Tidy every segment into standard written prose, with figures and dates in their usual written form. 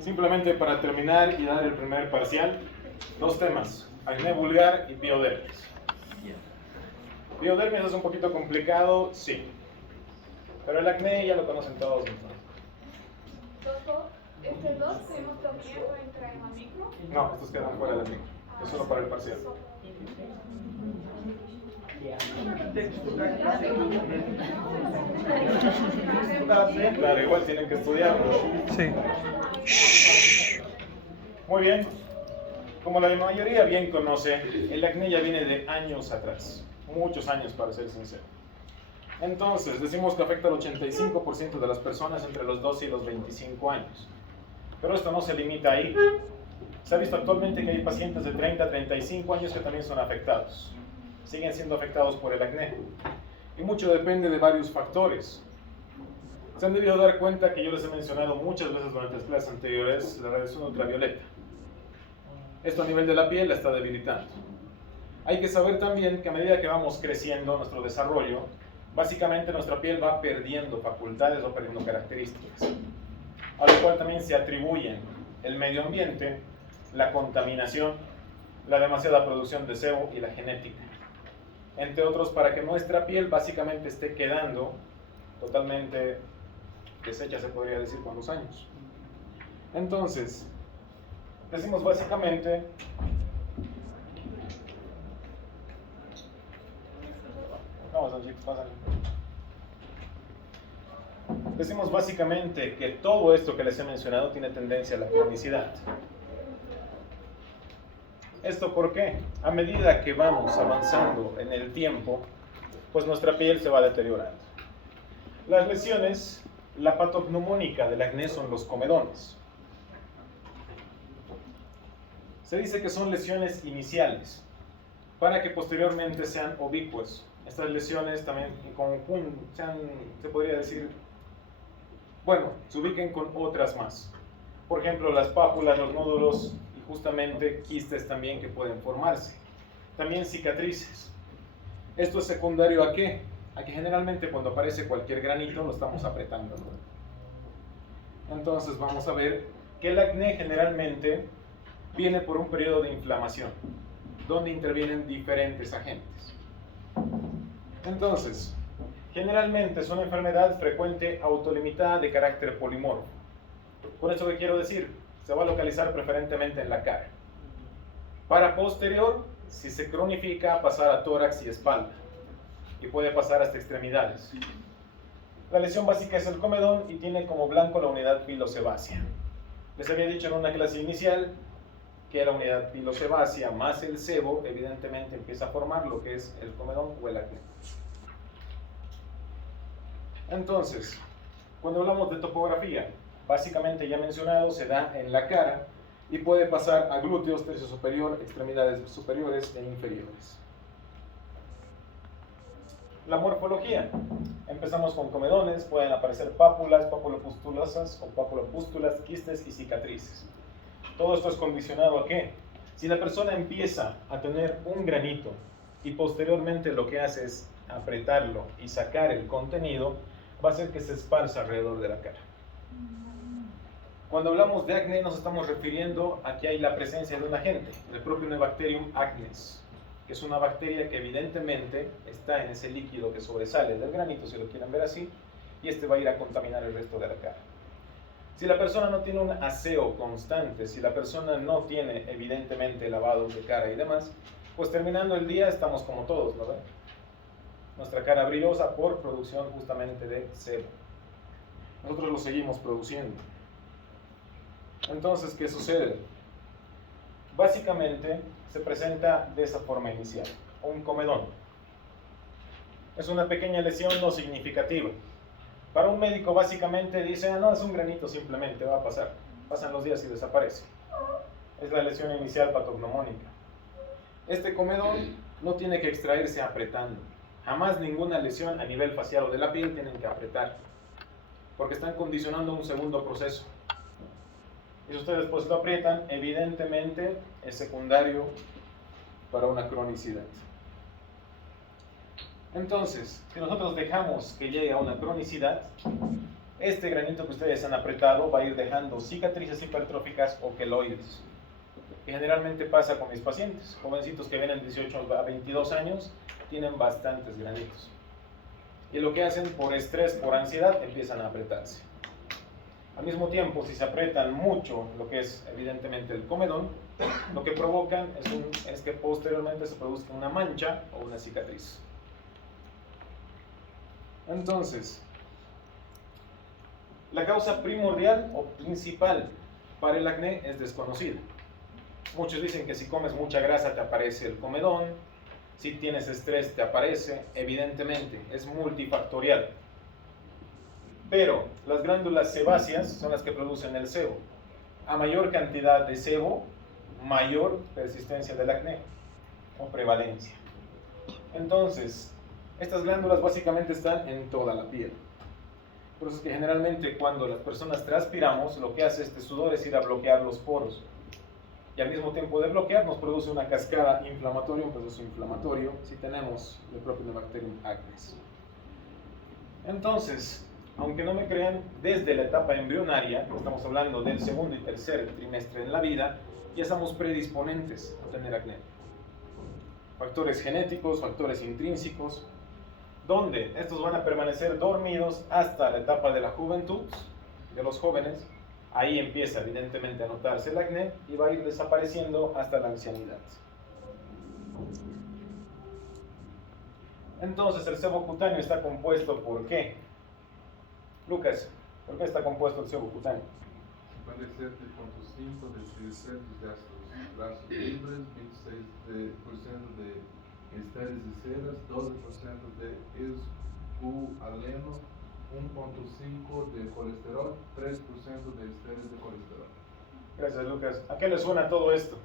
Simplemente para terminar y dar el primer parcial, dos temas, acné vulgar y piodermis. Piodermis es un poquito complicado, sí, pero el acné ya lo conocen todos. Doctor, ¿estos dos tenemos también para entrar en el micro? No, estos quedan fuera del micro, es solo para el parcial. Claro, igual tienen que estudiarlo. Sí. Muy bien. Como la mayoría bien conoce, el acné ya viene de años atrás. Muchos años, para ser sincero. Entonces, decimos que afecta al 85% de las personas entre los 12 y los 25 años. Pero esto no se limita ahí. Se ha visto actualmente que hay pacientes de 30 a 35 años que también son afectados. Siguen siendo afectados por el acné. Y mucho depende de varios factores. Se han debido dar cuenta que yo les he mencionado muchas veces durante las clases anteriores la radiación ultravioleta. Esto a nivel de la piel la está debilitando. Hay que saber también que a medida que vamos creciendo nuestro desarrollo, básicamente nuestra piel va perdiendo facultades o perdiendo características, a lo cual también se atribuyen el medio ambiente, la contaminación, la demasiada producción de sebo y la genética, entre otros, para que nuestra piel básicamente esté quedando totalmente deshecha, se podría decir, con los años. Entonces, decimos básicamente decimos básicamente que todo esto que les he mencionado tiene tendencia a la cronicidad. ¿Esto por qué? A medida que vamos avanzando en el tiempo, pues nuestra piel se va deteriorando. Las lesiones, la patognomónica del acné son los comedones. Se dice que son lesiones iniciales, para que posteriormente sean ubicuas. Estas lesiones también en conjunto, se podría decir, bueno, se ubiquen con otras más. Por ejemplo, las pápulas, los nódulos y justamente quistes también que pueden formarse. También cicatrices. ¿Esto es secundario a qué? A que generalmente cuando aparece cualquier granito lo estamos apretando, ¿no? Entonces vamos a ver que el acné generalmente viene por un periodo de inflamación, donde intervienen diferentes agentes. Entonces, generalmente es una enfermedad frecuente autolimitada de carácter polimorfo. Con esto que quiero decir, se va a localizar preferentemente en la cara. Para posterior, si se cronifica, pasar a tórax y espalda, y puede pasar hasta extremidades. La lesión básica es el comedón y tiene como blanco la unidad pilosebácea. Les había dicho en una clase inicial que la unidad pilosebácea más el sebo evidentemente empieza a formar lo que es el comedón o el acné. Entonces, cuando hablamos de topografía, básicamente ya mencionado, se da en la cara y puede pasar a glúteos, tercio superior, extremidades superiores e inferiores. La morfología. Empezamos con comedones, pueden aparecer pápulas, papulopustulosas o papulopústulas, quistes y cicatrices. Todo esto es condicionado a qué? Si la persona empieza a tener un granito y posteriormente lo que hace es apretarlo y sacar el contenido, va a hacer que se esparza alrededor de la cara. Cuando hablamos de acné nos estamos refiriendo a que hay la presencia de un agente, el propio Neobacterium acnes, que es una bacteria que evidentemente está en ese líquido que sobresale del granito, si lo quieren ver así, y este va a ir a contaminar el resto de la cara. Si la persona no tiene un aseo constante, si la persona no tiene evidentemente lavados de cara y demás, pues terminando el día estamos como todos, ¿no ven? Nuestra cara brillosa por producción justamente de sebo. Nosotros lo seguimos produciendo. Entonces, ¿qué sucede? Básicamente se presenta de esa forma inicial, un comedón. Es una pequeña lesión no significativa. Para un médico básicamente dice, no, es un granito simplemente, va a pasar. Pasan los días y desaparece. Es la lesión inicial patognomónica. Este comedón no tiene que extraerse apretando. Jamás ninguna lesión a nivel facial o de la piel tienen que apretar, porque están condicionando un segundo proceso. Y si ustedes pues lo aprietan, evidentemente es secundario para una cronicidad. Entonces, si nosotros dejamos que llegue a una cronicidad, este granito que ustedes han apretado va a ir dejando cicatrices hipertróficas o queloides, que generalmente pasa con mis pacientes, jovencitos que vienen de 18 a 22 años, tienen bastantes granitos. Y lo que hacen por estrés, por ansiedad, empiezan a apretarse. Al mismo tiempo, si se apretan mucho lo que es evidentemente el comedón, lo que provocan es que posteriormente se produzca una mancha o una cicatriz. Entonces, la causa primordial o principal para el acné es desconocida. Muchos dicen que si comes mucha grasa te aparece el comedón, si tienes estrés te aparece, evidentemente es multifactorial. Pero las glándulas sebáceas son las que producen el sebo. A mayor cantidad de sebo, mayor persistencia del acné o prevalencia. Entonces, estas glándulas básicamente están en toda la piel. Por eso es que generalmente cuando las personas transpiramos, lo que hace este sudor es ir a bloquear los poros. Y al mismo tiempo de bloquear nos produce una cascada inflamatoria, un proceso inflamatorio, si tenemos el Propionibacterium acnes. Entonces, aunque no me crean, desde la etapa embrionaria, estamos hablando del segundo y tercer trimestre en la vida, ya estamos predisponentes a tener acné. Factores genéticos, factores intrínsecos, donde estos van a permanecer dormidos hasta la etapa de la juventud, de los jóvenes. Ahí empieza evidentemente a notarse el acné y va a ir desapareciendo hasta la ancianidad. Entonces el sebo cutáneo está compuesto ¿por qué? Lucas, ¿por qué está compuesto el sebo cutáneo? 57,5% de triglicéridos grasos libres, 26% de esteres y ceras, 12% de escualeno, 1,5% de colesterol, 3% de esteres de colesterol. Gracias, Lucas. ¿A qué le suena todo esto?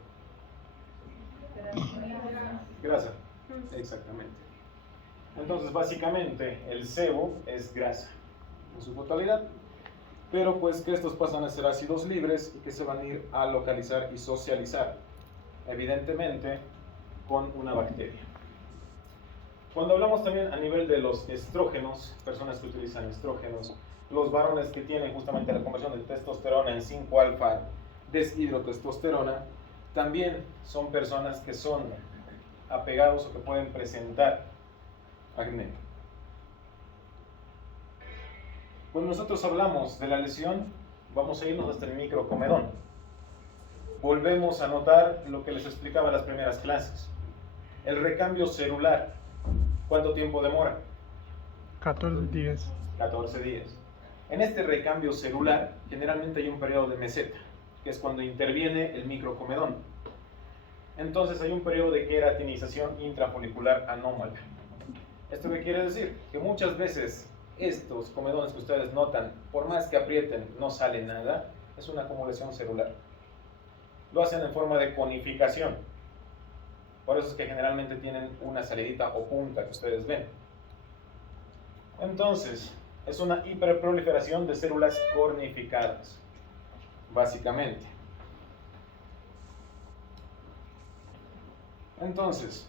Grasa. Exactamente. Entonces, básicamente, el sebo es grasa en su totalidad, pero pues que estos pasan a ser ácidos libres y que se van a ir a localizar y socializar, evidentemente, con una bacteria. Cuando hablamos también a nivel de los estrógenos, personas que utilizan estrógenos, los varones que tienen justamente la conversión de testosterona en 5-alfa deshidrotestosterona, también son personas que son apegados o que pueden presentar acné. Cuando nosotros hablamos de la lesión, vamos a irnos hasta el microcomedón. Volvemos a notar lo que les explicaba en las primeras clases. El recambio celular, ¿cuánto tiempo demora? 14 días. 14 días. En este recambio celular, generalmente hay un periodo de meseta, que es cuando interviene el microcomedón. Entonces hay un periodo de queratinización intrafolicular anómala. ¿Esto qué quiere decir? Que muchas veces estos comedones que ustedes notan, por más que aprieten, no sale nada, es una acumulación celular. Lo hacen en forma de conificación. Por eso es que generalmente tienen una salidita o punta que ustedes ven. Entonces, es una hiperproliferación de células cornificadas, básicamente. Entonces,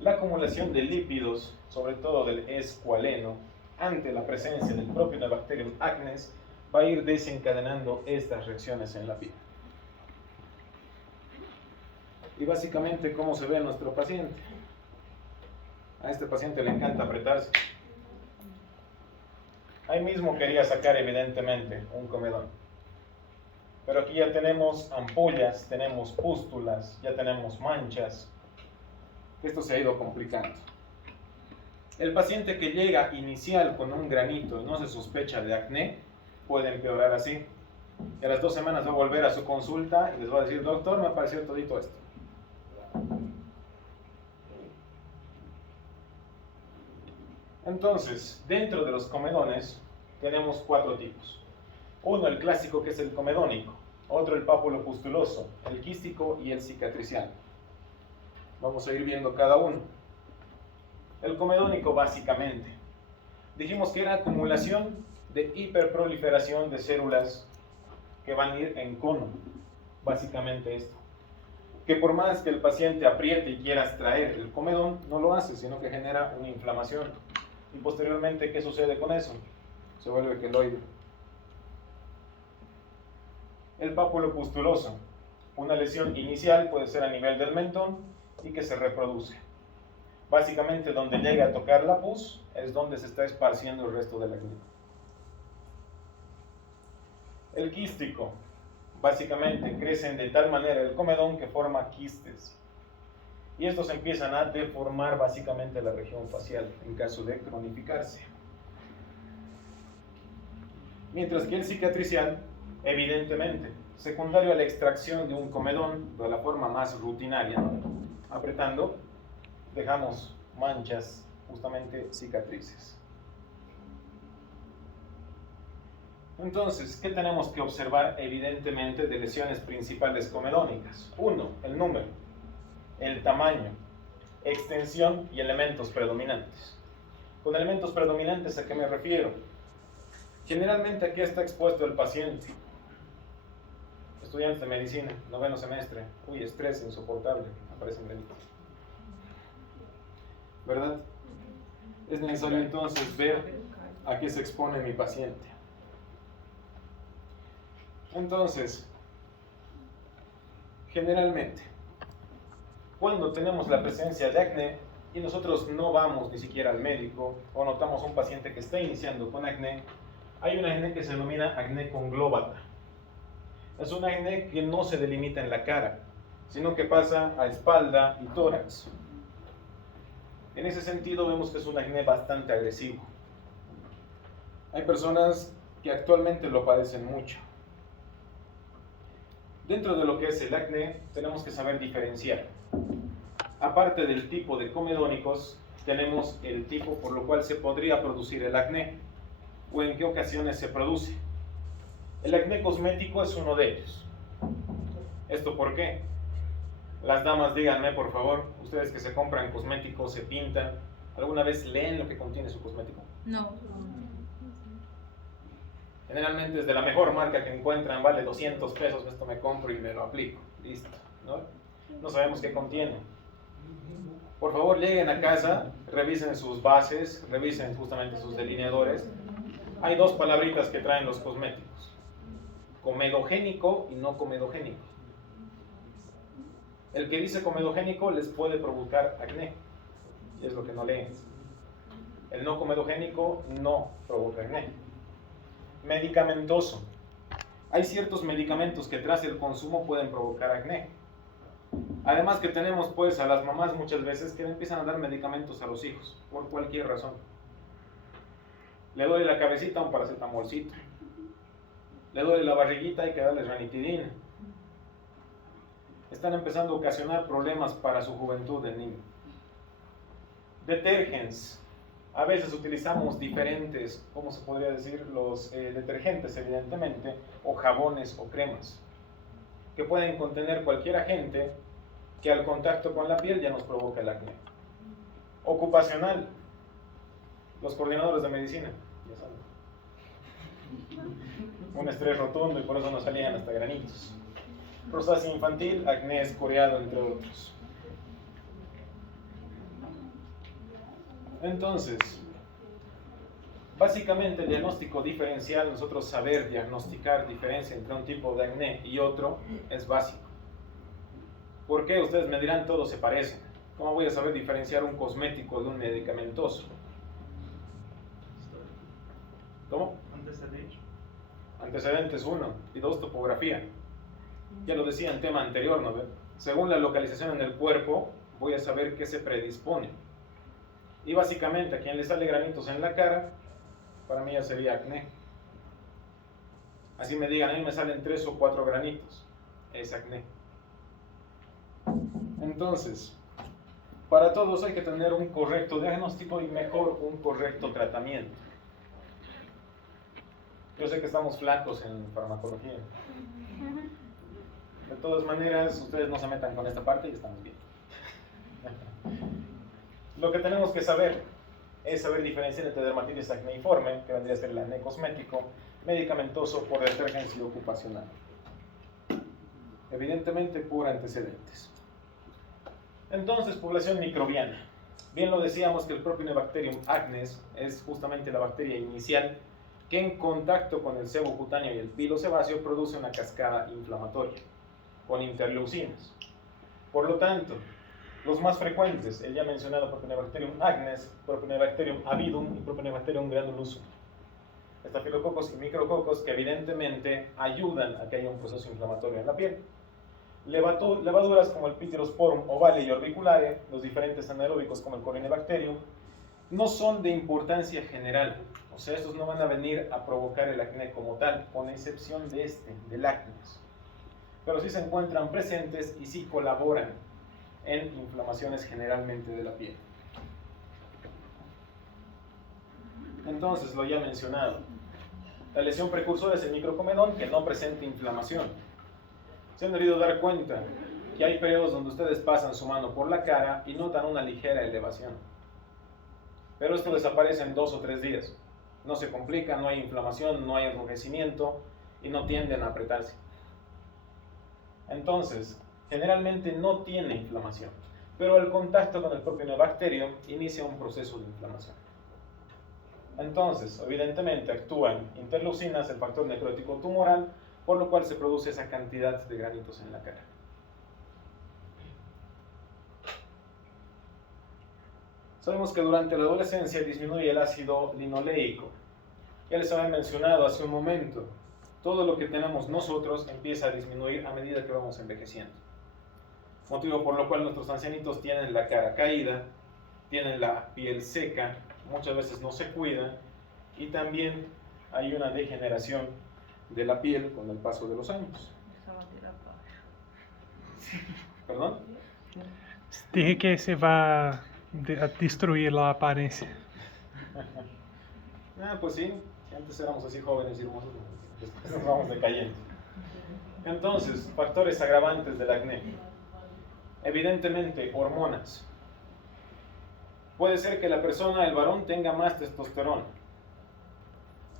la acumulación de lípidos, sobre todo del escualeno, ante la presencia del Propionibacterium acnes, va a ir desencadenando estas reacciones en la piel. Y básicamente, ¿cómo se ve nuestro paciente? A este paciente le encanta apretarse. Ahí mismo quería sacar evidentemente un comedón. Pero aquí ya tenemos ampollas, tenemos pústulas, ya tenemos manchas. Esto se ha ido complicando. El paciente que llega inicial con un granito y no se sospecha de acné, puede empeorar así. Y a las 2 semanas va a volver a su consulta y les va a decir, doctor, me apareció todito esto. Entonces, dentro de los comedones tenemos 4 tipos. Uno, el clásico, que es el comedónico. Otro, el papulopustuloso, el quístico y el cicatricial. Vamos a ir viendo cada uno. El comedónico, básicamente, dijimos que era acumulación de hiperproliferación de células que van a ir en cono. Básicamente esto. Que por más que el paciente apriete y quiera extraer el comedón, no lo hace, sino que genera una inflamación. Y posteriormente, ¿qué sucede con eso? se vuelve queloide. El pápulo pustuloso, una lesión inicial puede ser a nivel del mentón y que se reproduce. Básicamente donde llega a tocar la pus es donde se está esparciendo el resto del acné. El quístico, básicamente crecen de tal manera el comedón que forma quistes. Y estos empiezan a deformar básicamente la región facial en caso de cronificarse. Mientras que el cicatricial, evidentemente, secundario a la extracción de un comedón de la forma más rutinaria, ¿no? Apretando, dejamos manchas, justamente cicatrices. Entonces, ¿qué tenemos que observar evidentemente de lesiones principales comedónicas? 1. El número, el tamaño, extensión y elementos predominantes. Con elementos predominantes, ¿a qué me refiero? Generalmente aquí está expuesto el paciente. Estudiantes de medicina, 9º semestre. Uy, estrés insoportable, aparecen granitos. ¿Verdad? Es necesario entonces ver a qué se expone mi paciente. Entonces, generalmente, cuando tenemos la presencia de acné y nosotros no vamos ni siquiera al médico o notamos un paciente que está iniciando con acné, hay un acné que se denomina acné conglobata. Es un acné que no se delimita en la cara, sino que pasa a espalda y tórax. En ese sentido vemos que es un acné bastante agresivo. Hay personas que actualmente lo padecen mucho. Dentro de lo que es el acné, tenemos que saber diferenciar. Aparte del tipo de comedónicos, tenemos el tipo por lo cual se podría producir el acné, o en qué ocasiones se produce. El acné cosmético es uno de ellos. ¿Esto por qué? Las damas, díganme por favor, ustedes que se compran cosméticos, se pintan, ¿alguna vez leen lo que contiene su cosmético? No. Generalmente es de la mejor marca que encuentran, vale 200 pesos, esto me compro y me lo aplico, listo, ¿no? No sabemos qué contiene. Por favor, lleguen a casa, revisen sus bases, revisen justamente sus delineadores. Hay dos palabritas que traen los cosméticos: comedogénico y no comedogénico. El que dice comedogénico les puede provocar acné, y es lo que no leen. El no comedogénico no provoca acné. Medicamentoso. Hay ciertos medicamentos que tras el consumo pueden provocar acné. Además que tenemos pues a las mamás muchas veces que le empiezan a dar medicamentos a los hijos, por cualquier razón. Le duele la cabecita, un paracetamolcito. Le duele la barriguita, hay que darle ranitidina. Están empezando a ocasionar problemas para su juventud del niño. Detergentes. A veces utilizamos diferentes, ¿cómo se podría decir? Los detergentes, evidentemente, o jabones o cremas, que pueden contener cualquier agente que al contacto con la piel ya nos provoca el acné. Ocupacional. Los coordinadores de medicina, ya saben. Un estrés rotundo y por eso nos salían hasta granitos. Rosácea infantil, acné escoriado, entre otros. Entonces, básicamente el diagnóstico diferencial, nosotros saber diagnosticar diferencia entre un tipo de acné y otro es básico. ¿Por qué? Ustedes me dirán, todos se parecen. ¿Cómo voy a saber diferenciar un cosmético de un medicamentoso? ¿Cómo? Antecedentes 1 y 2, topografía. Ya lo decía en tema anterior, ¿no? Según la localización en el cuerpo, voy a saber qué se predispone. Y básicamente a quien le sale granitos en la cara, para mí ya sería acné. Así me digan, a mí me salen 3 o 4 granitos, es acné. Entonces, para todos hay que tener un correcto diagnóstico y mejor un correcto tratamiento. Yo sé que estamos flacos en farmacología. De todas maneras, ustedes no se metan con esta parte y estamos bien. Lo que tenemos que saber es saber diferenciar entre dermatitis acneiforme, que vendría a ser el acné cosmético, medicamentoso, por detergencia y ocupacional. Evidentemente por antecedentes. Entonces, población microbiana. Bien lo decíamos que el Propionibacterium acnes es justamente la bacteria inicial que en contacto con el sebo cutáneo y el pilo sebáceo produce una cascada inflamatoria con interleucinas. Por lo tanto, los más frecuentes, el ya mencionado Propionibacterium acnes, Propionibacterium avidum y Propionibacterium granulosum. Estafilococos y micrococos que evidentemente ayudan a que haya un proceso inflamatorio en la piel. Levaduras como el Pityrosporum ovale y orbiculare, los diferentes anaeróbicos como el Corynebacterium, no son de importancia general. O sea, estos no van a venir a provocar el acné como tal, con excepción de del acnes. Pero sí se encuentran presentes y sí colaboran en inflamaciones generalmente de la piel. Entonces, lo ya mencionado. La lesión precursora es el microcomedón que no presenta inflamación. Se han debido dar cuenta que hay periodos donde ustedes pasan su mano por la cara y notan una ligera elevación. Pero esto desaparece en 2 o 3 días. No se complica, no hay inflamación, no hay enrojecimiento y no tienden a apretarse. Entonces, generalmente no tiene inflamación, pero el contacto con el Propionibacterium inicia un proceso de inflamación. Entonces, evidentemente actúan interleucinas, el factor necrótico tumoral, por lo cual se produce esa cantidad de granitos en la cara. Sabemos que durante la adolescencia disminuye el ácido linoleico. Ya les había mencionado hace un momento, todo lo que tenemos nosotros empieza a disminuir a medida que vamos envejeciendo. Motivo por lo cual nuestros ancianitos tienen la cara caída, tienen la piel seca, muchas veces no se cuidan y también hay una degeneración de la piel con el paso de los años. ¿Perdón? Dije que se va a destruir la apariencia. Pues sí, si antes éramos así jóvenes y hermosos, después nos vamos decayendo. Entonces, factores agravantes del acné. Evidentemente, hormonas. Puede ser que la persona, el varón, tenga más testosterona.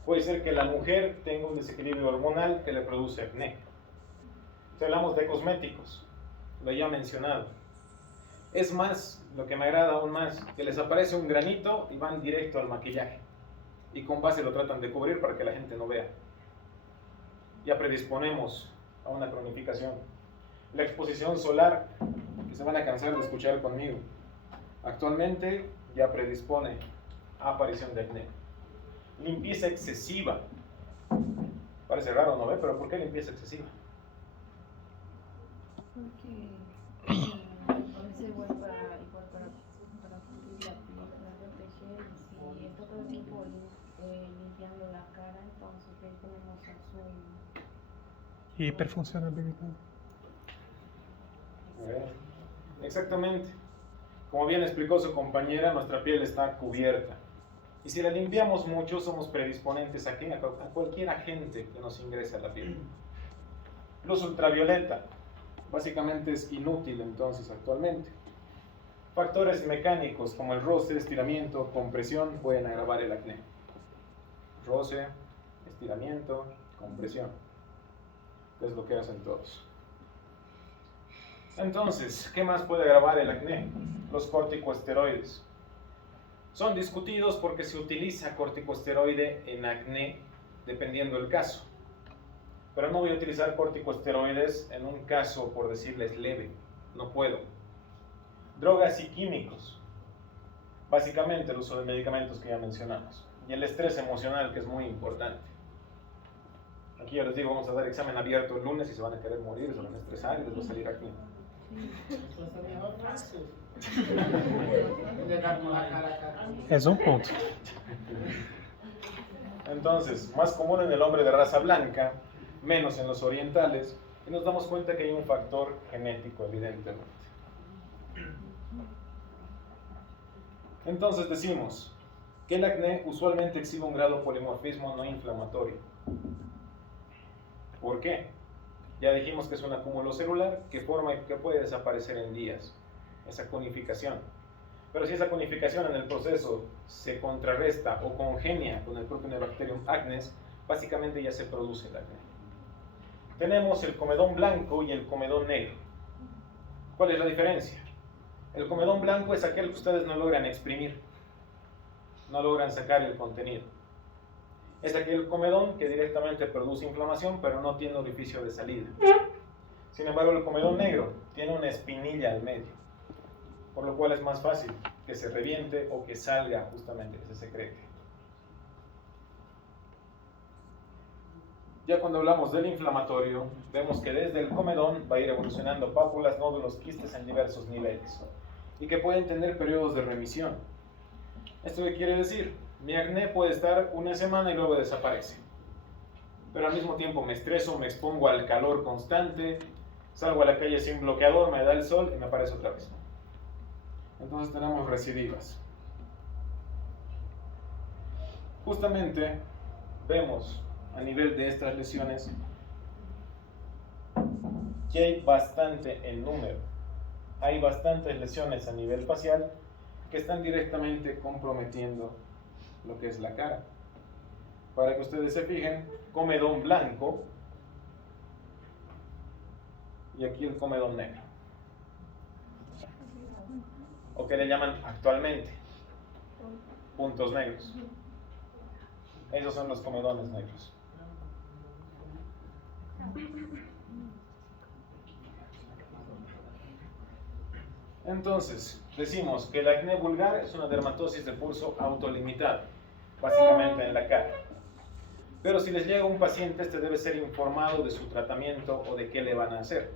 Puede ser que la mujer tenga un desequilibrio hormonal que le produce acné. Si hablamos de cosméticos, lo ya mencionado. Es más, lo que me agrada aún más, que les aparece un granito y van directo al maquillaje. Y con base lo tratan de cubrir para que la gente no vea. Ya predisponemos a una cronificación. La exposición solar, que se van a cansar de escuchar conmigo, actualmente ya predispone a aparición de acné. Limpieza excesiva. Parece raro, ¿no ve? Pero ¿por qué limpieza excesiva? Porque a veces igual para cubrir la piel, para proteger, y si está todo el tiempo limpiando la cara, entonces ahí tenemos azul. Hiperfuncionabilidad. Exactamente. Como bien explicó su compañera, nuestra piel está cubierta. Y si la limpiamos mucho, somos predisponentes a cualquier agente que nos ingrese a la piel. Luz ultravioleta, básicamente es inútil entonces actualmente. Factores mecánicos como el roce, estiramiento, compresión pueden agravar el acné. Roce, estiramiento, compresión. Es lo que hacen todos. Entonces, ¿qué más puede agravar el acné? Los corticosteroides. Son discutidos porque se utiliza corticosteroide en acné dependiendo del caso. Pero no voy a utilizar corticosteroides en un caso, por decirles, leve. No puedo. Drogas y químicos. Básicamente el uso de medicamentos que ya mencionamos. Y el estrés emocional, que es muy importante. Aquí ya les digo, vamos a dar examen abierto el lunes y se van a querer morir, se van a estresar y les va a salir acné. Es un punto. Entonces, más común en el hombre de raza blanca, menos en los orientales, y nos damos cuenta que hay un factor genético, evidentemente. Entonces decimos que el acné usualmente exhibe un grado de polimorfismo no inflamatorio. ¿Por qué? Ya dijimos que es un acúmulo celular que puede desaparecer en días, esa conificación. Pero si esa conificación en el proceso se contrarresta o congenia con el Propionibacterium acnes, básicamente ya se produce el acné. Tenemos el comedón blanco y el comedón negro. ¿Cuál es la diferencia? El comedón blanco es aquel que ustedes no logran exprimir, no logran sacar el contenido. Es aquel comedón que directamente produce inflamación, pero no tiene orificio de salida. Sin embargo, el comedón negro tiene una espinilla al medio, por lo cual es más fácil que se reviente o que salga justamente, que se secrete. Ya cuando hablamos del inflamatorio, vemos que desde el comedón va a ir evolucionando pápulas, nódulos, quistes en diversos niveles y que pueden tener periodos de remisión. ¿Esto qué quiere decir? Mi acné puede estar una semana y luego desaparece. Pero al mismo tiempo me estreso, me expongo al calor constante, salgo a la calle sin bloqueador, me da el sol y me aparece otra vez. Entonces tenemos recidivas. Justamente vemos a nivel de estas lesiones que hay bastante en número. Hay bastantes lesiones a nivel facial que están directamente comprometiendo lo que es la cara. Para que ustedes se fijen, comedón blanco y aquí el comedón negro, o que le llaman actualmente puntos negros. Esos son los comedones negros. Entonces, decimos que el acné vulgar es una dermatosis de curso autolimitado, básicamente en la cara. Pero si les llega un paciente, este debe ser informado de su tratamiento o de qué le van a hacer.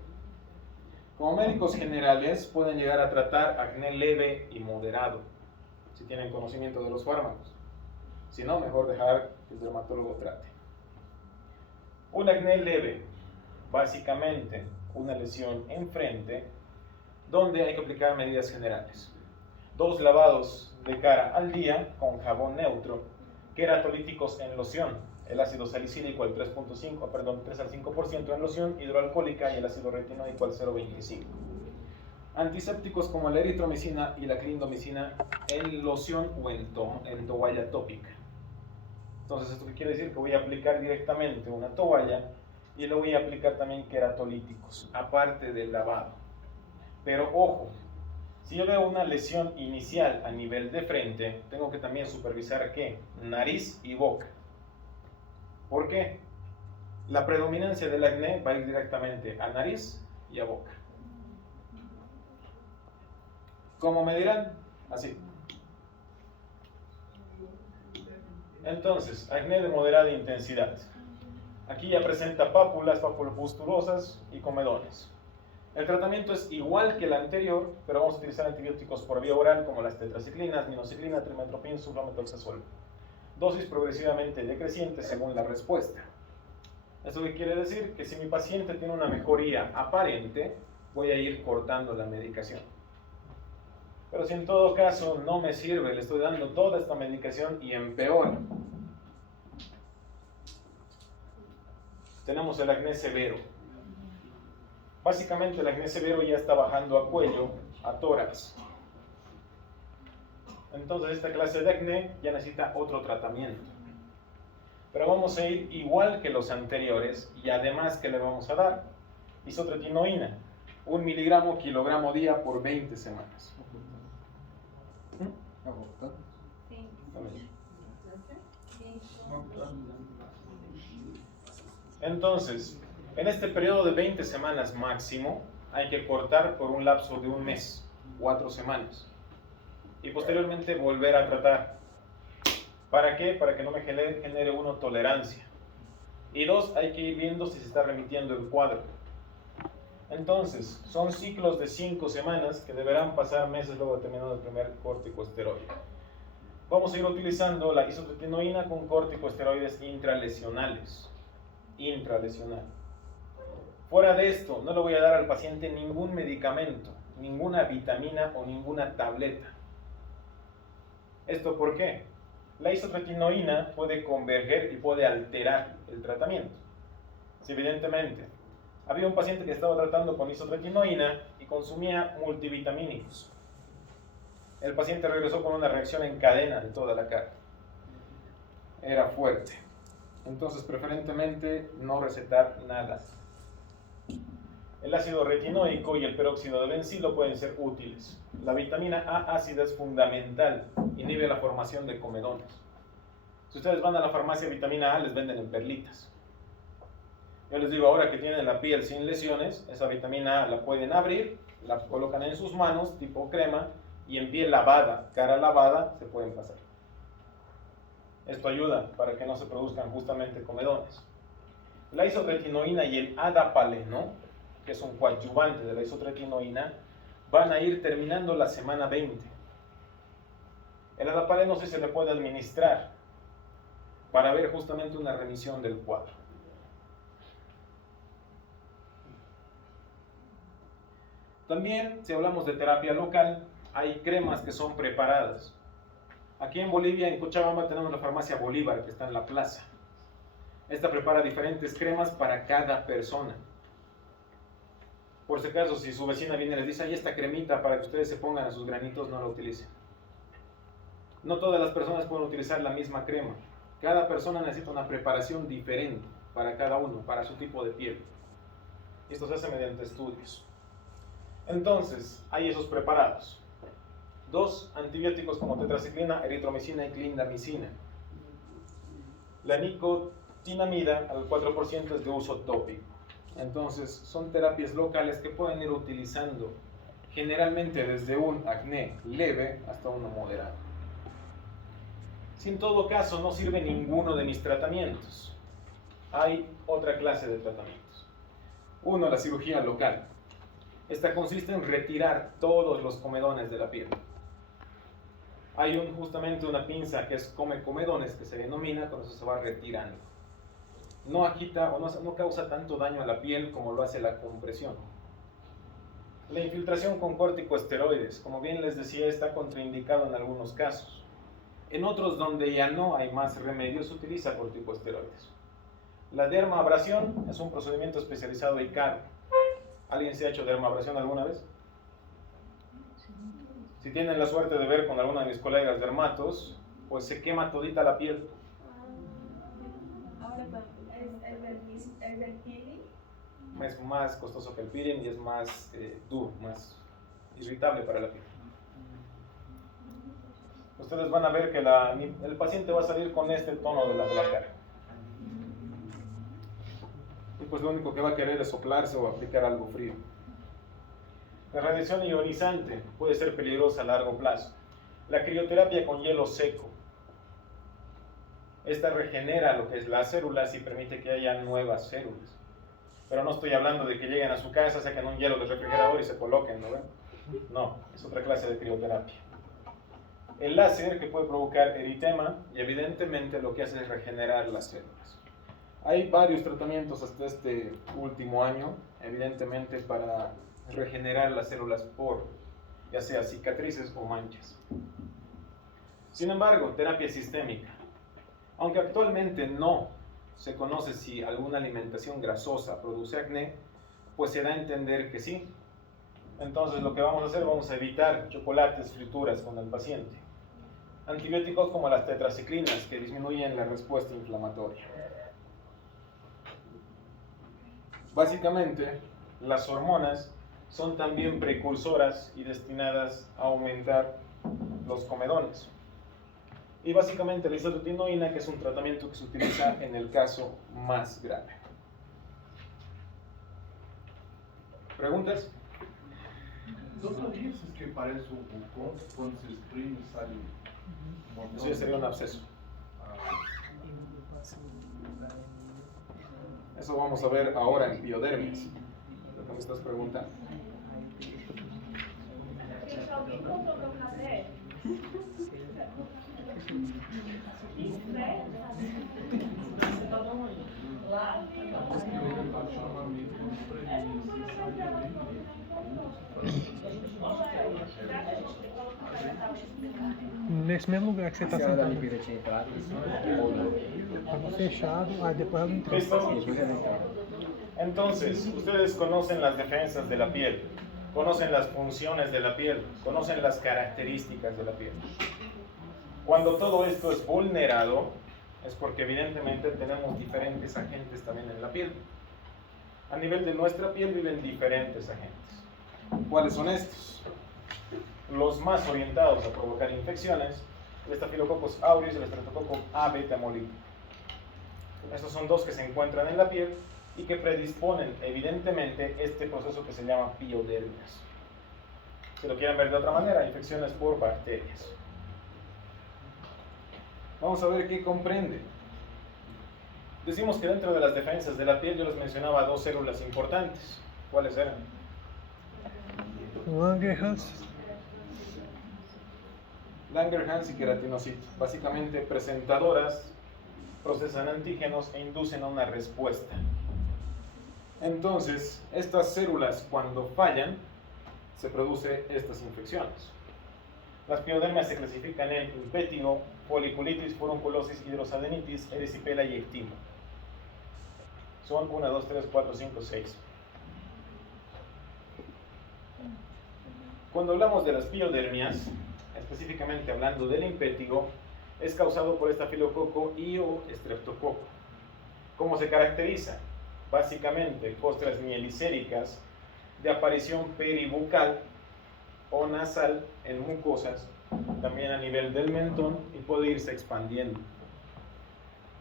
Como médicos generales pueden llegar a tratar acné leve y moderado, si tienen conocimiento de los fármacos. Si no, mejor dejar que el dermatólogo trate. Un acné leve, básicamente una lesión en frente, donde hay que aplicar medidas generales. 2 lavados de cara al día con jabón neutro, queratolíticos en loción, el ácido salicílico al 3 al 5% en loción, hidroalcohólica y el ácido retinoico al 0,25. Antisépticos como la eritromicina y la clindamicina en loción o en toalla tópica. Entonces, ¿esto qué quiere decir? Que voy a aplicar directamente una toalla y le voy a aplicar también queratolíticos, aparte del lavado. Pero ojo, si yo veo una lesión inicial a nivel de frente, tengo que también supervisar ¿qué? Nariz y boca. ¿Por qué? La predominancia del acné va a ir directamente a nariz y a boca. ¿Cómo me dirán? Así. Entonces, acné de moderada intensidad. Aquí ya presenta pápulas pustulosas y comedones. El tratamiento es igual que el anterior, pero vamos a utilizar antibióticos por vía oral como las tetraciclinas, minoxiclina, trimethoprim, sulfamethoxazol. Dosis progresivamente decreciente según la respuesta. ¿Eso qué quiere decir? Que si mi paciente tiene una mejoría aparente, voy a ir cortando la medicación. Pero si en todo caso no me sirve, le estoy dando toda esta medicación y empeora. Tenemos el acné severo. Básicamente el acné severo ya está bajando a cuello, a tórax. Entonces esta clase de acné ya necesita otro tratamiento. Pero vamos a ir igual que los anteriores y además que le vamos a dar isotretinoína, 1 miligramo kilogramo día por 20 semanas. Entonces, en este periodo de 20 semanas máximo, hay que cortar por un lapso de un mes, 4 semanas. Y posteriormente volver a tratar. ¿Para qué? Para que no me genere uno tolerancia. Y 2, hay que ir viendo si se está remitiendo el cuadro. Entonces, son ciclos de 5 semanas que deberán pasar meses luego de terminado el primer corticosteroide. Vamos a ir utilizando la isotretinoína con corticosteroides intralesionales. Intralesional. Fuera de esto, no le voy a dar al paciente ningún medicamento, ninguna vitamina o ninguna tableta. ¿Esto por qué? La isotretinoína puede converger y puede alterar el tratamiento. Si evidentemente había un paciente que estaba tratando con isotretinoína y consumía multivitamínicos, el paciente regresó con una reacción en cadena de toda la cara. Era fuerte. Entonces, preferentemente no recetar nada. El ácido retinoico y el peróxido de bencilo pueden ser útiles. La vitamina A ácida es fundamental, inhibe la formación de comedones. Si ustedes van a la farmacia vitamina A, les venden en perlitas. Yo les digo, ahora que tienen la piel sin lesiones, esa vitamina A la pueden abrir, la colocan en sus manos, tipo crema, y en piel lavada, cara lavada, se pueden pasar. Esto ayuda para que no se produzcan justamente comedones. La isotretinoína y el adapaleno, que es un coadyuvante de la isotretinoína, van a ir terminando la semana 20. El adapaleno sí se le puede administrar para ver justamente una remisión del cuadro. También, si hablamos de terapia local, hay cremas que son preparadas. Aquí en Bolivia, en Cochabamba, tenemos la farmacia Bolívar, que está en la plaza. Esta prepara diferentes cremas para cada persona. Por si acaso, si su vecina viene y les dice, hay esta cremita para que ustedes se pongan a sus granitos, no la utilicen. No todas las personas pueden utilizar la misma crema. Cada persona necesita una preparación diferente para cada uno, para su tipo de piel. Esto se hace mediante estudios. Entonces, hay esos preparados. 2 antibióticos como tetraciclina, eritromicina y clindamicina. La nicotinamida al 4% es de uso tópico. Entonces, son terapias locales que pueden ir utilizando generalmente desde un acné leve hasta uno moderado. Si en todo caso no sirve ninguno de mis tratamientos, hay otra clase de tratamientos. 1, la cirugía local. Esta consiste en retirar todos los comedones de la piel. Hay justamente una pinza que es comedones que se denomina, con eso se va retirando. No agita o no causa tanto daño a la piel como lo hace la compresión. La infiltración con corticosteroides, como bien les decía, está contraindicado en algunos casos. En otros donde ya no hay más remedios, se utiliza corticosteroides. La dermabrasión es un procedimiento especializado y caro. ¿Alguien se ha hecho dermabrasión alguna vez? Si tienen la suerte de ver con alguno de mis colegas dermatos, pues se quema todita la piel. Ahora, ¿es del peeling? Es más costoso que el peeling y es más duro, más irritable para la piel. Ustedes van a ver que el paciente va a salir con este tono de la cara. Y pues lo único que va a querer es soplarse o aplicar algo frío. La radiación ionizante puede ser peligrosa a largo plazo. La crioterapia con hielo seco. Esta regenera lo que es las células y permite que haya nuevas células. Pero no estoy hablando de que lleguen a su casa, saquen un hielo del refrigerador y se coloquen, ¿no ven? No, es otra clase de crioterapia. El láser, que puede provocar eritema, y evidentemente lo que hace es regenerar las células. Hay varios tratamientos hasta este último año, evidentemente para regenerar las células por, ya sea cicatrices o manchas. Sin embargo, terapia sistémica. Aunque actualmente no se conoce si alguna alimentación grasosa produce acné, pues se da a entender que sí. Entonces lo que vamos a hacer, vamos a evitar chocolates, frituras con el paciente. Antibióticos como las tetraciclinas, que disminuyen la respuesta inflamatoria. Básicamente, las hormonas son también precursoras y destinadas a aumentar los comedones. Y básicamente la isotretinoína, que es un tratamiento que se utiliza en el caso más grave. ¿Preguntas? ¿No sabías que parece un bucón cuando se exprime y sale un montón? Eso ya sería un absceso. Eso vamos a ver ahora en piodermis, lo que me estás preguntando. Nesse mesmo lugar que você está sentado. Estava fechado, aí depois ela entrou. ¿Listo? Entonces, ustedes conocen las defensas de la piel, conocen las funciones de la piel, conocen las características de la piel. Cuando todo esto es vulnerado, es porque evidentemente tenemos diferentes agentes también en la piel. A nivel de nuestra piel viven diferentes agentes. ¿Cuáles son estos? Los más orientados a provocar infecciones el Staphylococcus aureus y el Streptococcus A beta molito. Estos son dos que se encuentran en la piel y que predisponen evidentemente este proceso que se llama piodermias. Si lo quieren ver de otra manera, infecciones por bacterias. Vamos a ver qué comprende. Decimos que dentro de las defensas de la piel yo les mencionaba dos células importantes. ¿Cuáles eran? Langerhans. Langerhans y queratinocito. Básicamente presentadoras, procesan antígenos e inducen a una respuesta. Entonces, estas células cuando fallan, se producen estas infecciones. Las piodermias se clasifican en impétigo, foliculitis, furunculosis, hidrosadenitis, erisipela y ectimo. Son 1, 2, 3, 4, 5, 6. Cuando hablamos de las piodermias, específicamente hablando del impétigo, es causado por estafilococo y o estreptococo. ¿Cómo se caracteriza? Básicamente, costras mielicéricas de aparición peribucal o nasal en mucosas, también a nivel del mentón y puede irse expandiendo.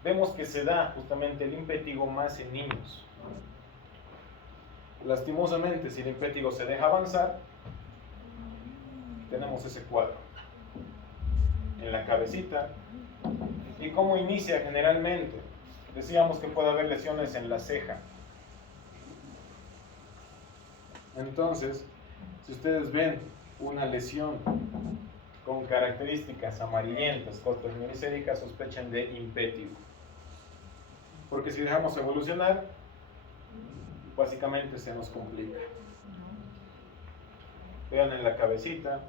Vemos que se da justamente el impétigo más en niños. Lastimosamente, si el impétigo se deja avanzar, tenemos ese cuadro en la cabecita. ¿Y cómo inicia generalmente? Decíamos que puede haber lesiones en la ceja. Entonces, si ustedes ven una lesión con características amarillentas, costras mielicéricas, sospechen de impétigo. Porque si dejamos evolucionar, básicamente se nos complica. Vean en la cabecita,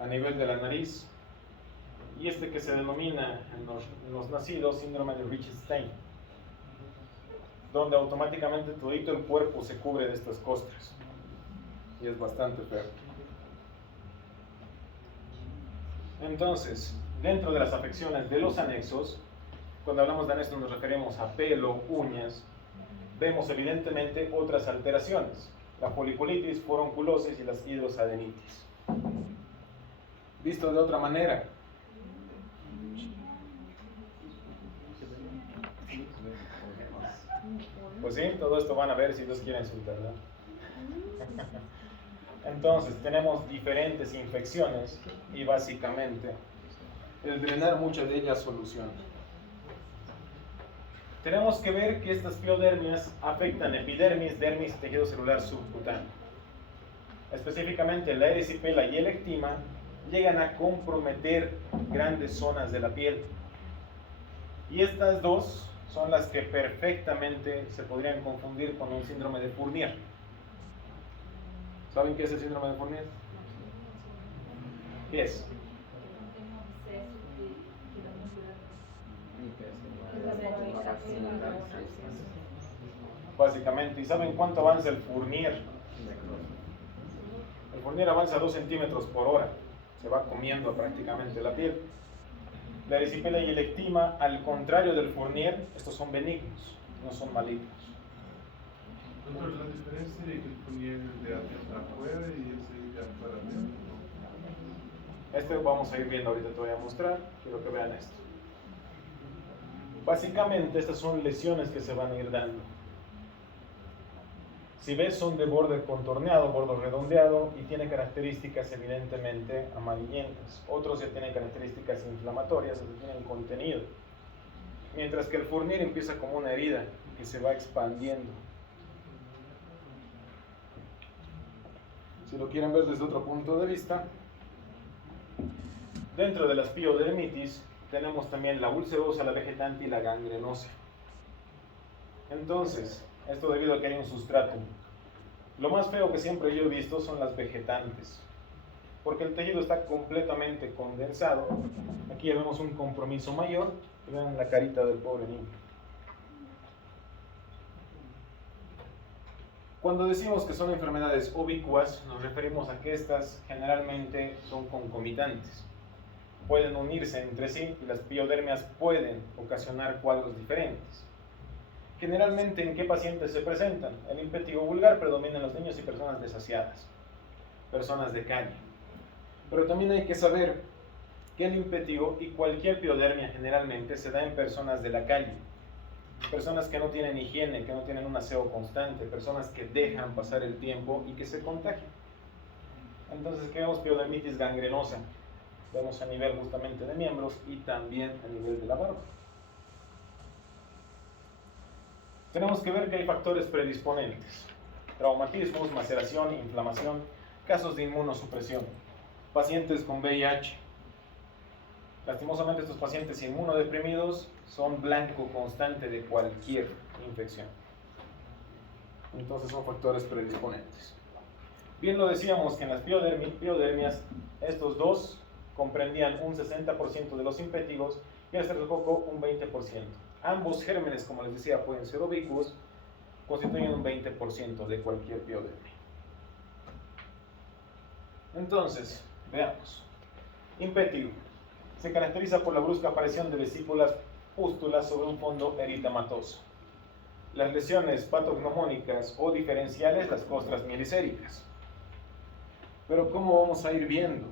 a nivel de la nariz, y este que se denomina en los nacidos síndrome de Richard-Stein, donde automáticamente todito el cuerpo se cubre de estas costras y es bastante feo. Entonces, dentro de las afecciones de los anexos, cuando hablamos de anexos nos referimos a pelo, uñas, vemos evidentemente otras alteraciones, la foliculitis, furunculosis y las hidrosadenitis. Visto de otra manera, pues sí, todo esto van a ver si Dios quiere en su verdad. Entonces, tenemos diferentes infecciones y básicamente el drenar muchas de ellas soluciona. Tenemos que ver que estas piodermias afectan epidermis, dermis y tejido celular subcutáneo. Específicamente la erisipela y el ectima llegan a comprometer grandes zonas de la piel. Y estas dos son las que perfectamente se podrían confundir con un síndrome de Fournier. ¿Saben qué es el síndrome de Fournier? ¿Qué es? Básicamente, ¿y saben cuánto avanza el Fournier? El Fournier avanza 2 centímetros por hora, se va comiendo prácticamente la piel. La erisipela y el ectima, al contrario del Fournier, estos son benignos, no son malignos. Doctor, la diferencia es que el Fournier es de adentro afuera y ese de afuera adentro. Este vamos a ir viendo ahorita, te voy a mostrar, quiero que vean esto. Básicamente estas son lesiones que se van a ir dando. Si ves, son de borde contorneado, borde redondeado y tiene características evidentemente amarillentas. Otros ya tienen características inflamatorias, o tienen contenido. Mientras que el Fournier empieza como una herida que se va expandiendo. Si lo quieren ver desde otro punto de vista, dentro de las piodermitis tenemos también la ulcerosa, la vegetante y la gangrenosa. Entonces, esto debido a que hay un sustrato. Lo más feo que siempre yo he visto son las vegetantes, porque el tejido está completamente condensado. Aquí ya vemos un compromiso mayor. Vean la carita del pobre niño. Cuando decimos que son enfermedades ubicuas, nos referimos a que estas generalmente son concomitantes. Pueden unirse entre sí y las piodermias pueden ocasionar cuadros diferentes. Generalmente, ¿en qué pacientes se presentan? El impétigo vulgar predomina en los niños y personas desasiadas, personas de calle. Pero también hay que saber que el impetigo y cualquier piodermia generalmente se da en personas de la calle, personas que no tienen higiene, que no tienen un aseo constante, personas que dejan pasar el tiempo y que se contagian. Entonces, ¿qué vemos? Piodermitis gangrenosa. Vemos a nivel justamente de miembros y también a nivel de la barba. Tenemos que ver que hay factores predisponentes: traumatismos, maceración, inflamación, casos de inmunosupresión, pacientes con VIH. Lastimosamente, estos pacientes inmunodeprimidos son blanco constante de cualquier infección. Entonces son factores predisponentes. Bien lo decíamos que en las piodermias, estos dos comprendían un 60% de los impétigos y el estreptococo un 20%. Ambos gérmenes, como les decía, pueden ser ubicuos, constituyen un 20% de cualquier piodermia. Entonces, veamos. Impétigo se caracteriza por la brusca aparición de vesículas pústulas sobre un fondo eritematoso. Las lesiones patognomónicas o diferenciales, las costras mielicéricas. Pero ¿cómo vamos a ir viendo?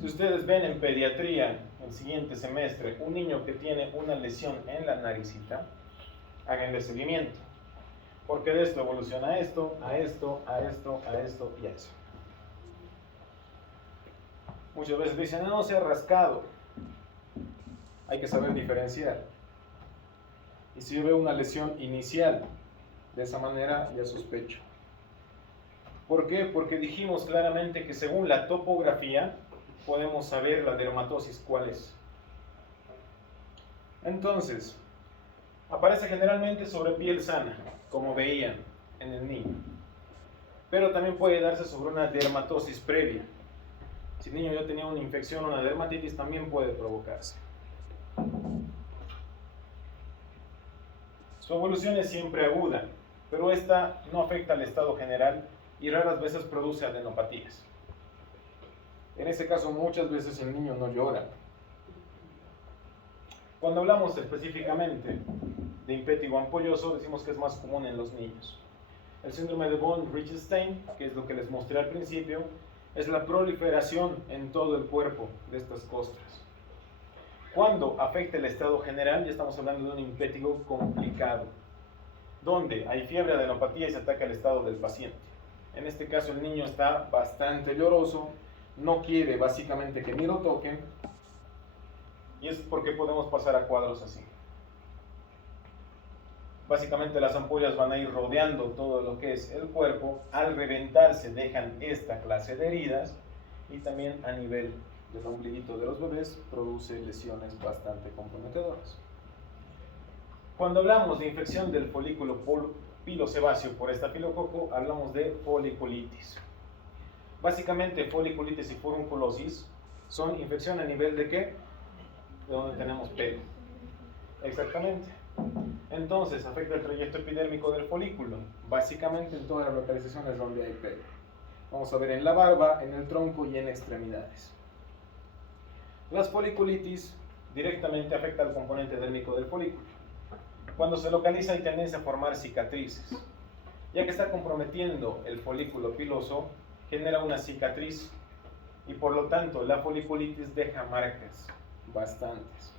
Si ustedes ven en pediatría, el siguiente semestre, un niño que tiene una lesión en la naricita, háganle seguimiento. Porque de esto evoluciona a esto, a esto, a esto, a esto y a eso. Muchas veces dicen, no, se ha rascado. Hay que saber diferenciar. Y si yo veo una lesión inicial, de esa manera ya sospecho. ¿Por qué? Porque dijimos claramente que según la topografía podemos saber la dermatosis cuál es. Entonces, aparece generalmente sobre piel sana, como veían en el niño. Pero también puede darse sobre una dermatosis previa. Si el niño ya tenía una infección o una dermatitis, también puede provocarse. Su evolución es siempre aguda, pero esta no afecta al estado general y raras veces produce adenopatías. En ese caso, muchas veces el niño no llora. Cuando hablamos específicamente de impétigo ampolloso, decimos que es más común en los niños. El síndrome de von Richestein, que es lo que les mostré al principio, es la proliferación en todo el cuerpo de estas costras. Cuando afecta el estado general, ya estamos hablando de un impétigo complicado, donde hay fiebre, adenopatía y se ataca el estado del paciente. En este caso el niño está bastante lloroso, no quiere básicamente que ni lo toquen, y es porque podemos pasar a cuadros así. Básicamente las ampollas van a ir rodeando todo lo que es el cuerpo, al reventarse dejan esta clase de heridas y también a nivel del ombliguito de los bebés produce lesiones bastante comprometedoras. Cuando hablamos de infección del folículo pilosebáceo por estafilococo, hablamos de foliculitis. Básicamente foliculitis y furunculosis son infección a nivel de ¿qué? De donde tenemos pelo. Exactamente. Entonces afecta el trayecto epidérmico del folículo, básicamente en todas las localizaciones donde hay pelo. Vamos a ver en la barba, en el tronco y en extremidades. Las foliculitis directamente afecta al componente dérmico del folículo. Cuando se localiza hay tendencia a formar cicatrices, ya que está comprometiendo el folículo piloso, genera una cicatriz y por lo tanto la foliculitis deja marcas bastantes.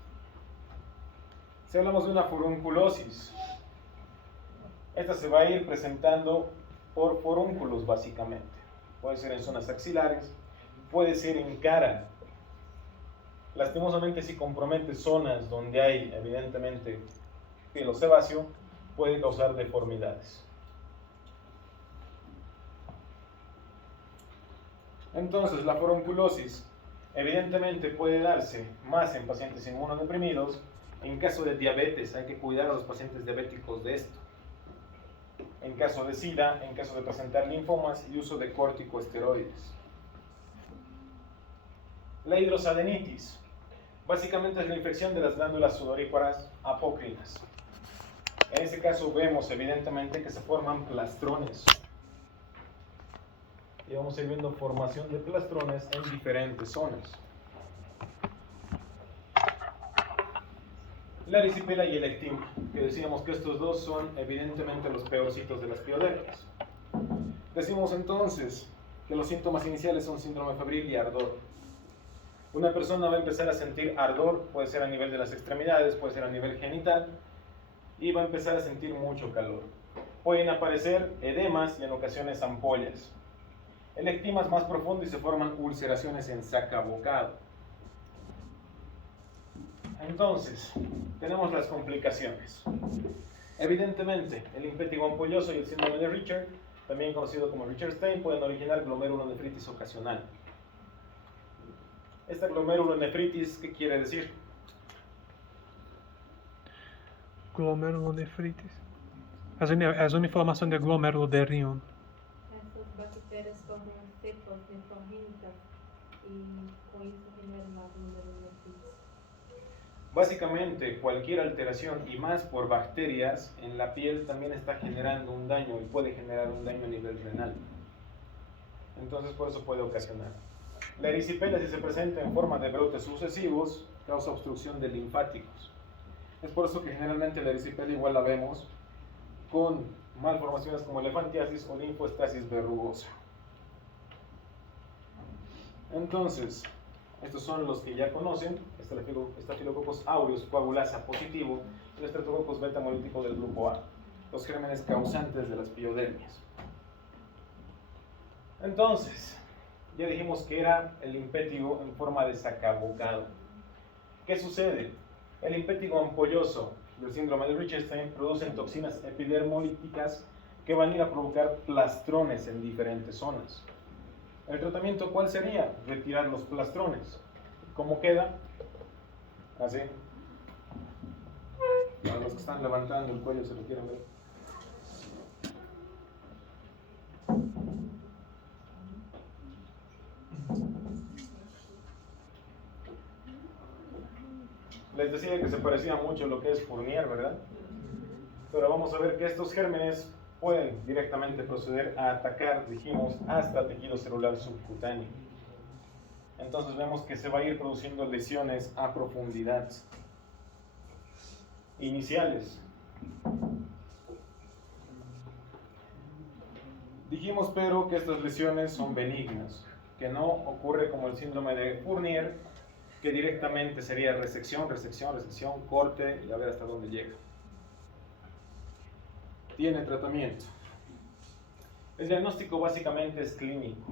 Si hablamos de una furunculosis, esta se va a ir presentando por forúnculos básicamente. Puede ser en zonas axilares, puede ser en cara. Lastimosamente si compromete zonas donde hay evidentemente pelo sebáceo, puede causar deformidades. Entonces la furunculosis evidentemente puede darse más en pacientes inmunodeprimidos. En caso de diabetes hay que cuidar a los pacientes diabéticos de esto. En caso de SIDA, en caso de presentar linfomas y uso de corticosteroides. La hidrosadenitis básicamente es la infección de las glándulas sudoríparas apócrinas. En este caso vemos evidentemente que se forman plastrones. Y vamos a ir viendo formación de plastrones en diferentes zonas. La erisipela y el ectima, que decíamos que estos dos son evidentemente los peorcitos de las piodermias. Decimos entonces que los síntomas iniciales son síndrome febril y ardor. Una persona va a empezar a sentir ardor, puede ser a nivel de las extremidades, puede ser a nivel genital, y va a empezar a sentir mucho calor. Pueden aparecer edemas y en ocasiones ampollas. El ectima es más profundo y se forman ulceraciones en sacabocado. Entonces, tenemos las complicaciones. Evidentemente, el impétigo ampolloso y el síndrome de Richard, también conocido como Richard-Stein, pueden originar glomerulonefritis ocasional. Esta glomerulonefritis, ¿qué quiere decir? Glomerulonefritis. Es una inflamación del glomérulo del riñón. Essas bactérias formam cepas congênitas e com isso genera uma glomerulonefrite. Básicamente, cualquier alteración, y más por bacterias, en la piel también está generando un daño y puede generar un daño a nivel renal. Entonces, por eso puede ocasionar. La erisipelas, si se presenta en forma de brotes sucesivos, causa obstrucción de linfáticos. Es por eso que generalmente la erisipela igual la vemos con malformaciones como elefantiasis o linfoestasis verrugosa. Entonces, estos son los que ya conocen: Staphylococcus aureus coagulasa positivo y el Streptococcus beta hemolítico del grupo A, los gérmenes causantes de las piodermias. Entonces, ya dijimos que era el impétigo en forma de sacabocado. ¿Qué sucede? El impétigo ampolloso del síndrome de Richard-Stein producen toxinas epidermolíticas que van a ir a provocar plastrones en diferentes zonas. ¿El tratamiento cuál sería? Retirar los plastrones. ¿Cómo queda? Así. Para los que están levantando el cuello, se lo quieren ver. Les decía que se parecía mucho a lo que es Fournier, ¿verdad? Pero vamos a ver que estos gérmenes pueden directamente proceder a atacar, dijimos, hasta tejido celular subcutáneo. Entonces vemos que se va a ir produciendo lesiones a profundidad. Iniciales. Dijimos, pero, que estas lesiones son benignas, que no ocurre como el síndrome de Fournier, que directamente sería resección, corte y a ver hasta dónde llega. Tiene tratamiento. El diagnóstico básicamente es clínico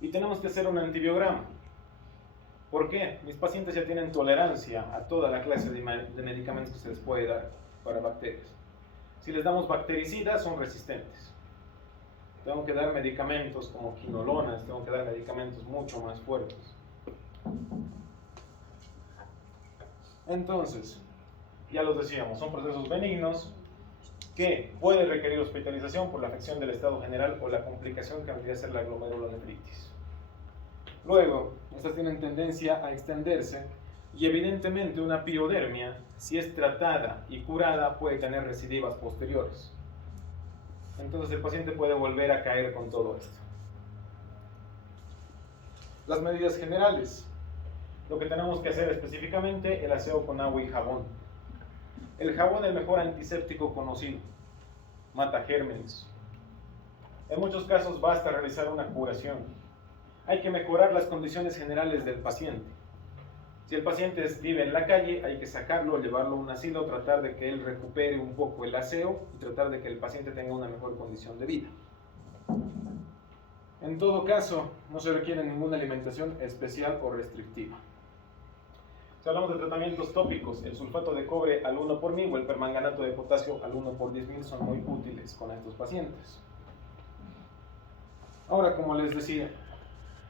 y tenemos que hacer un antibiograma. ¿Por qué? Mis pacientes ya tienen tolerancia a toda la clase de medicamentos que se les puede dar para bacterias. Si les damos bactericidas, son resistentes. Tengo que dar medicamentos como quinolonas, tengo que dar medicamentos mucho más fuertes. Entonces, ya los decíamos, son procesos benignos que puede requerir hospitalización por la afección del estado general o la complicación que vendría a ser la glomerulonefritis. Luego, estas tienen tendencia a extenderse y evidentemente una piodermia, si es tratada y curada, puede tener recidivas posteriores. Entonces el paciente puede volver a caer con todo esto. Las medidas generales. Lo que tenemos que hacer específicamente, el aseo con agua y jabón. El jabón es el mejor antiséptico conocido. Mata gérmenes. En muchos casos basta realizar una curación. Hay que mejorar las condiciones generales del paciente. Si el paciente vive en la calle, hay que sacarlo, llevarlo a un asilo, tratar de que él recupere un poco el aseo y tratar de que el paciente tenga una mejor condición de vida. En todo caso, no se requiere ninguna alimentación especial o restrictiva. Si hablamos de tratamientos tópicos, el sulfato de cobre al 1 por 1000 o el permanganato de potasio al 1 por 10.000 son muy útiles con estos pacientes. Ahora, como les decía,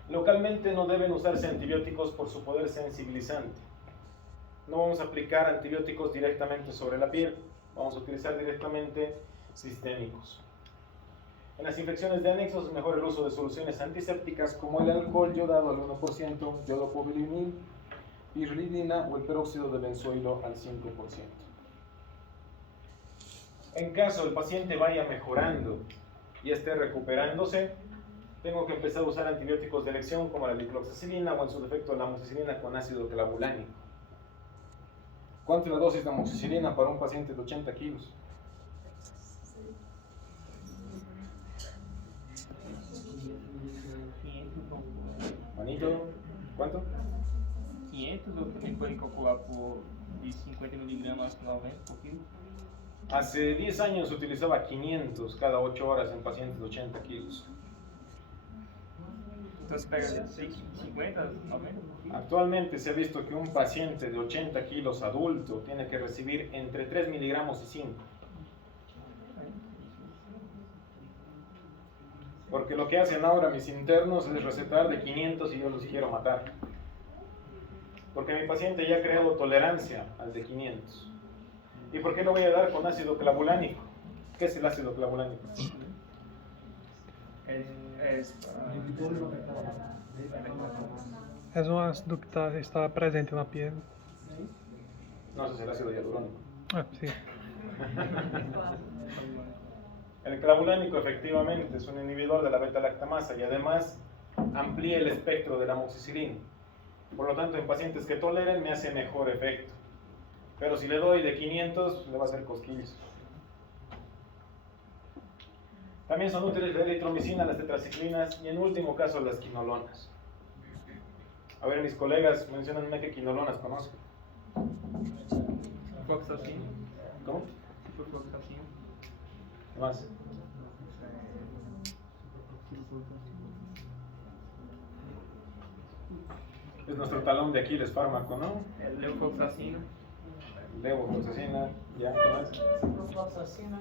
localmente no deben usarse antibióticos por su poder sensibilizante. No vamos a aplicar antibióticos directamente sobre la piel, vamos a utilizar directamente sistémicos. En las infecciones de anexos es mejor el uso de soluciones antisépticas como el alcohol yodado al 1%, yodopovilinil, pirlidina o el peróxido de benzoilo al 5%. En caso el paciente vaya mejorando y esté recuperándose, tengo que empezar a usar antibióticos de elección como la dicloxacilina o en su defecto la amoxicilina con ácido clavulánico. ¿Cuánto es la dosis de amoxicilina para un paciente de 80 kilos? Manito, ¿cuánto? 500 ou também podem calcular por de 50 miligramas por 90 por quilo? Hace 10 años utilizaba 500 cada 8 horas en pacientes de 80 kilos. Então você pega de 50 a 90? Actualmente se ha visto que un paciente de 80 kilos adulto tiene que recibir entre 3 miligramos y 5. Porque lo que hacen ahora mis internos es recetar de 500 y yo los quiero matar. Porque mi paciente ya ha creado tolerancia al de 500. ¿Y por qué lo voy a dar con ácido clavulánico? ¿Qué es el ácido clavulánico? Es um ácido que está presente na piel. No, ese es el ácido hialurónico. Ah, sí. El clavulánico efectivamente es un inhibidor de la beta-lactamasa y además amplía el espectro de la amoxicilina. Por lo tanto, en pacientes que toleren me hace mejor efecto. Pero si le doy de 500, le va a hacer cosquillas. También son útiles la eritromicina, las tetraciclinas y en último caso las quinolonas. A ver, mis colegas, menciónenme qué quinolonas conocen. Fluoxacina. ¿Cómo? Fluoxacina. ¿Qué más? Es nuestro talón de Aquiles fármaco, ¿no? Levofloxacina. Levofloxacina, ¿ya? ¿Qué más? Levofloxacina.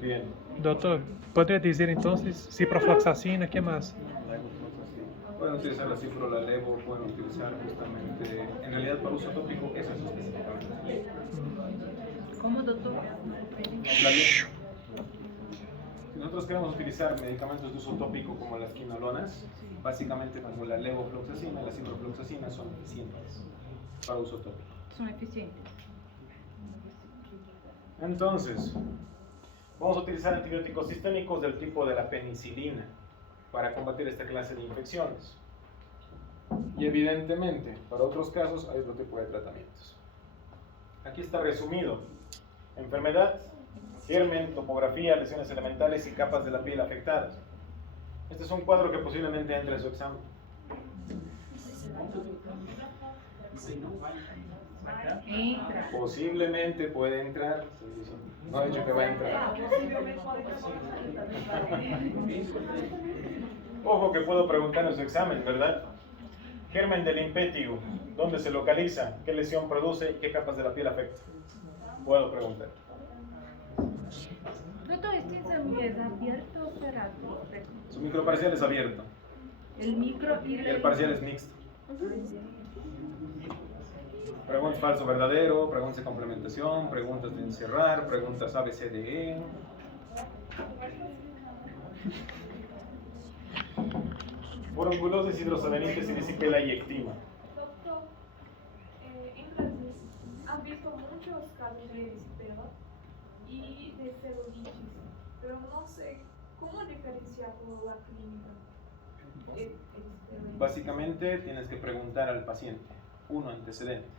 Bien. Doutor, poderia dizer então ciprofloxacina, o que mais? Pueden utilizar la cipro, la levo, pueden utilizar justamente, en realidad para uso tópico, eso es específicamente. ¿Cómo, doctor? La levo. Si nosotros queremos utilizar medicamentos de uso tópico como las quinolonas, básicamente como la levofloxacina, la ciprofloxacina son eficientes para uso tópico. Son eficientes. Entonces, vamos a utilizar antibióticos sistémicos del tipo de la penicilina para combatir esta clase de infecciones. Y evidentemente, para otros casos hay otro tipo de tratamientos. Aquí está resumido: enfermedad, germen, topografía, lesiones elementales y capas de la piel afectadas. Este es un cuadro que posiblemente entre en su examen. Entra. Posiblemente puede entrar. No he dicho que va a entrar. Ojo que puedo preguntar en su examen, ¿verdad? Germen del impétigo, ¿dónde se localiza? ¿Qué lesión produce? ¿Y qué capas de la piel afecta? Puedo preguntar. Doctor, ¿este examen es abierto o cerrado? Su microparcial es abierto El micro y y el parcial es mixto. Preguntas falso verdadero, preguntas de complementación, preguntas de encerrar, preguntas A, B, C, D, E. Foronculosis, hidrosalinitis, erisipela y ectima. Doctor, en Brasil han visto muchos casos de erisipela y de celulitis, pero no sé cómo diferenciar por la clínica. Básicamente tienes que preguntar al paciente. Uno, antecedentes.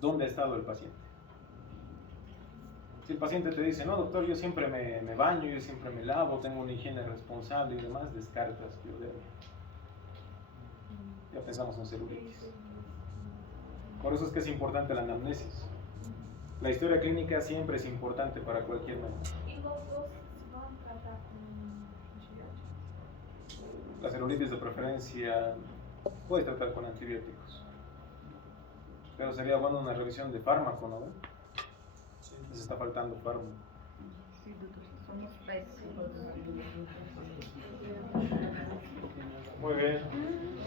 ¿Dónde ha estado el paciente? Si el paciente te dice, no doctor, yo siempre me baño, yo siempre me lavo, tengo una higiene responsable y demás, descartas piodermia. Ya pensamos en celulitis. Por eso es que es importante la anamnesis. La historia clínica siempre es importante para cualquier médico. Y los dos se van a tratar con antibióticos. La celulitis de preferencia puedes tratar con antibióticos. Pero sería bueno una revisión de fármaco, ¿no? Les está faltando fármaco. Sí, doctor, somos pésimos. Muy bien.